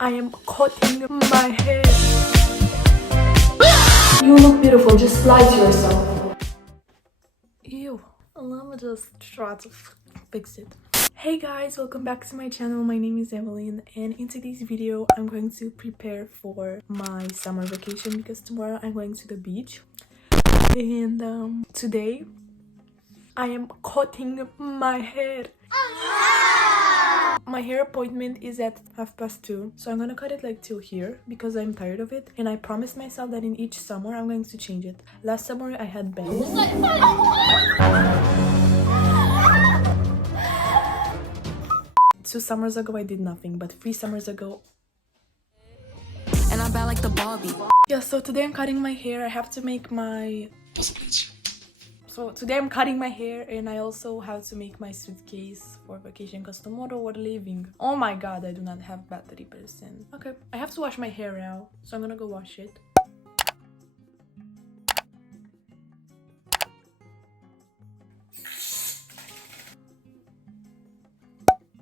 I am cutting my hair. You look beautiful, just lie to yourself. Ew, let me just try to fix it. Hey guys, welcome back to my channel. My name is Evelyne, and in today's video I'm going to prepare for my summer vacation because tomorrow I'm going to the beach. And today I am cutting my hair. My hair appointment is at 2:30, so I'm gonna cut it like till here because I'm tired of it, and I promised myself that in each summer I'm going to change it. Last summer I had bangs. 2 summers ago I did nothing, but 3 summers ago. And I'm bad like the Barbie. Yeah, so today I'm cutting my hair. I have to make my... So today I'm cutting my hair, and I also have to make my suitcase for vacation because tomorrow we're leaving. Oh my god, I do not have battery percent. Okay, I have to wash my hair now, so I'm gonna go wash it.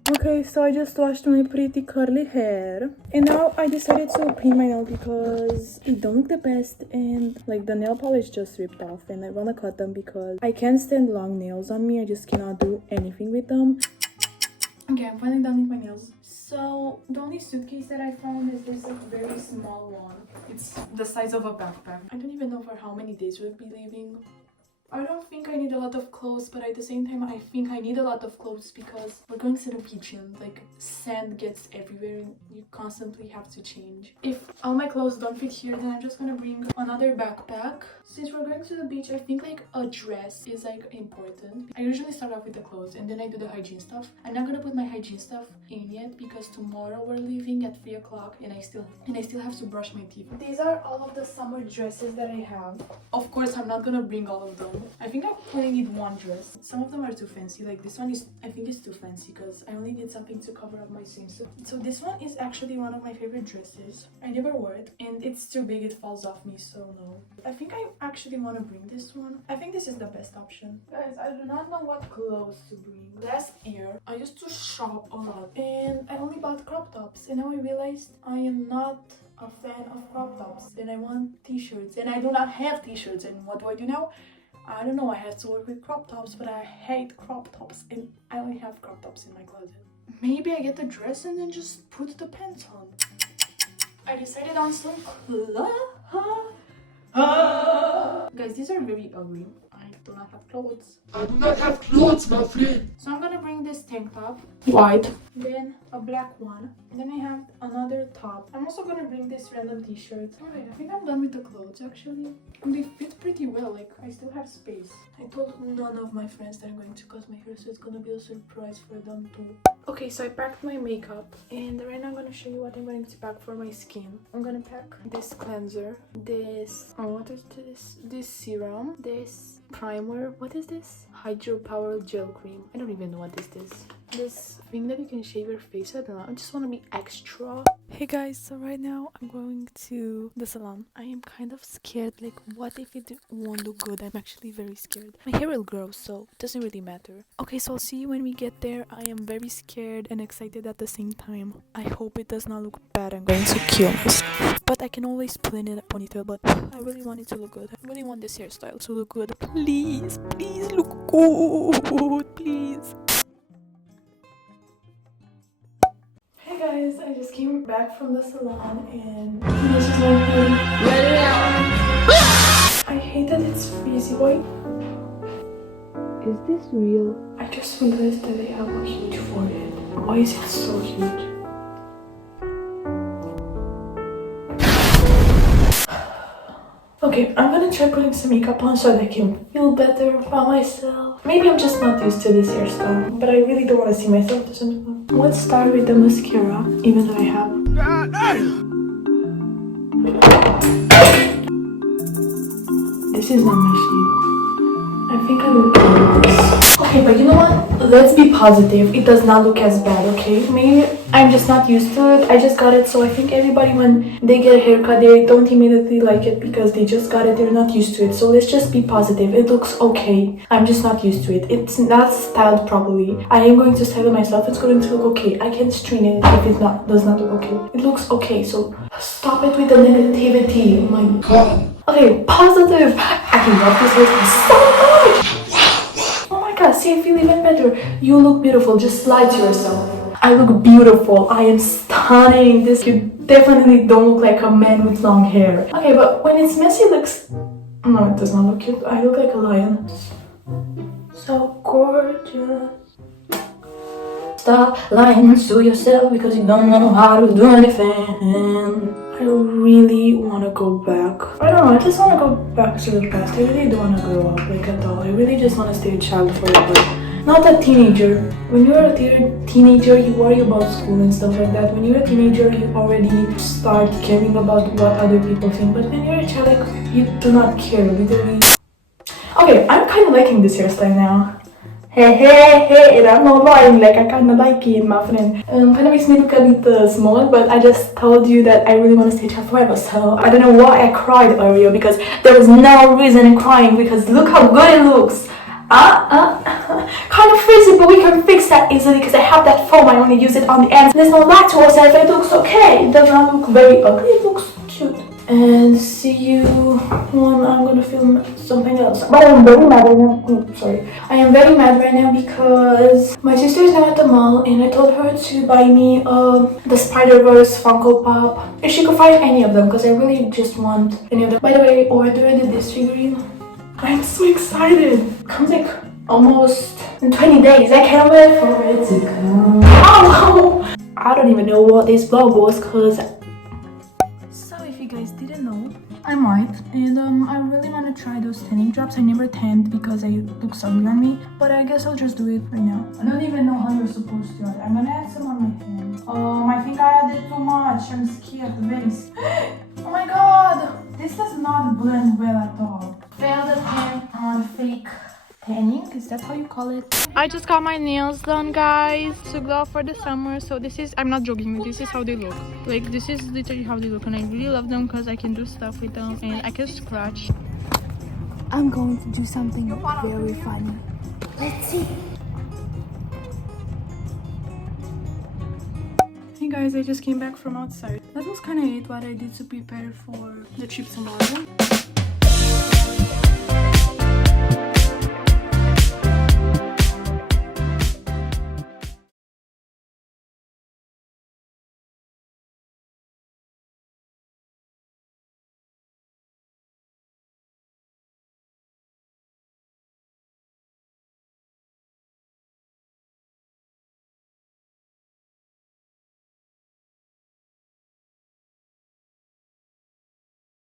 Okay, so I just washed my pretty curly hair, and now I decided to paint my nails because it don't look the best, and like the nail polish just ripped off, and I want to cut them because I can't stand long nails on me. I just cannot do anything with them. Okay, I'm finally done with my nails. So the only suitcase that I found is this like very small one. It's the size of a backpack. I don't even know for how many days we'll be leaving. I don't think I need a lot of clothes, but at the same time I think I need a lot of clothes because we're going to the beach and like sand gets everywhere and you constantly have to change. If all my clothes don't fit here, then I'm just gonna bring another backpack. Since we're going to the beach, I think like a dress is like important. I usually start off with the clothes and then I do the hygiene stuff. I'm not gonna put my hygiene stuff in yet because tomorrow we're leaving at 3 o'clock and I still have to brush my teeth. These are all of the summer dresses that I have. Of course, I'm not gonna bring all of them. I think I only need one dress. Some of them are too fancy. Like this one is, I think it's too fancy because I only need something to cover up my swimsuit. So this one is actually one of my favorite dresses. I never wore it and it's too big, it falls off me, so no. I think I actually want to bring this one. I think this is the best option. Guys, I do not know what clothes to bring. Last year, I used to shop a lot and I only bought crop tops, and now I realized I am not a fan of crop tops and I want t-shirts, and I do not have t-shirts, and what do I do now? I don't know, I have to work with crop tops, but I hate crop tops and I only have crop tops in my closet. Maybe I get the dress and then just put the pants on. I decided on some clothes. Guys, these are very ugly. I do not have clothes. I do not have clothes, my friend. So I'm gonna bring this tank top, white, then a black one, and then I have another top. I'm also gonna bring this random t-shirt. Alright, I think I'm done with the clothes actually. And they fit pretty well, like I still have space. I told none of my friends that I'm going to cut my hair, so it's gonna be a surprise for them too. Okay, so I packed my makeup, and right now I'm gonna show you what I'm going to pack for my skin. I'm gonna pack this cleanser, this, oh, what is this? This serum, this primer, what is this? Hydro Power Gel Cream. I don't even know what is this. This thing that you can shave your face with. I don't know, I just want to be extra. Hey guys, so right now I'm going to the salon. I am kind of scared, like what if it won't look good? I'm actually very scared. My hair will grow, so it doesn't really matter. Okay, so I'll see you when we get there. I am very scared and excited at the same time. I hope it does not look bad. I'm going to kill myself. But I can always put in a ponytail, but I really want it to look good. I really want this hairstyle to look good. Please, please look good, please. Hey guys, I just came back from the salon and this is my hair. I hate that it's frizzy. Why? Is this real? I just realized that I have a huge forehead. Why is it so huge? Okay, I'm gonna try putting some makeup on so that I can feel better about myself. Maybe I'm just not used to this hairstyle, but I really don't want to see myself with some makeup. Let's start with the mascara, even though I have. This is not my shade. I think I will do this. Okay, Okay, but you know what? Let's be positive. It does not look as bad, okay? Maybe I'm just not used to it. I just got it, so I think everybody when they get a haircut, they don't immediately like it because they just got it. They're not used to it. So let's just be positive. It looks okay. I'm just not used to it. It's not styled properly. I am going to style it myself. It's going to look okay. I can strain it if it does not look okay. It looks okay, so stop it with the negativity. Oh my god. Okay, positive. I love this hairstyle so much. Oh my god, see, I feel even better. You look beautiful. Just lie to yourself. I look beautiful. I am stunning. This, you definitely don't look like a man with long hair. Okay, but when it's messy, it looks... No, it does not look cute. I look like a lion. So gorgeous. Stop lying to yourself because you don't know how to do anything. I really want to go back. I don't know, I just want to go back to the past. I really don't want to grow up like at all. I really just want to stay a child forever. Not a teenager. When you're a teenager, you worry about school and stuff like that. When you're a teenager, you already start caring about what other people think. But when you're a child, like, you do not care, literally. Okay, I'm kind of liking this hairstyle now. Hey, and I'm not lying, like I kind of like it, my friend. Kind of makes me look a bit small, but I just told you that I really want to stay child forever, so I don't know why I cried earlier, because there was no reason in crying, because look how good it looks. Kind of frizzy, but we can fix that easily because I have that foam. I only use it on the ends. Let's not lie to ourselves. It looks okay. It does not look very ugly. It looks cute. And see you when I'm gonna film something else. But I'm very mad right now. Sorry. I am very mad right now because my sister is now at the mall and I told her to buy me the Spider-Verse Funko Pop. If she could find any of them, because I really just want any of them. By the way, I ordered this figurine. I'm so excited. It comes like almost in 20 days. I can't wait for it to come. Oh! I don't even know what this vlog was, because... So if you guys didn't know, I'm white. And I really want to try those tanning drops. I never tanned because it looks ugly on me. But I guess I'll just do it right now. I don't even know how you're supposed to add it. I'm gonna add some on my hand. I think I added too much. I'm scared. Very Oh my god! This does not blend well at all. Failed attempt on fake tanning, is that how you call it? I just got my nails done, guys, to go for the summer. So this is, I'm not joking, this is how they look. Like, this is literally how they look, and I really love them because I can do stuff with them and I can scratch. I'm going to do something very funny. Let's see. Hey guys, I just came back from outside. That was kind of it what I did to prepare for the trip tomorrow.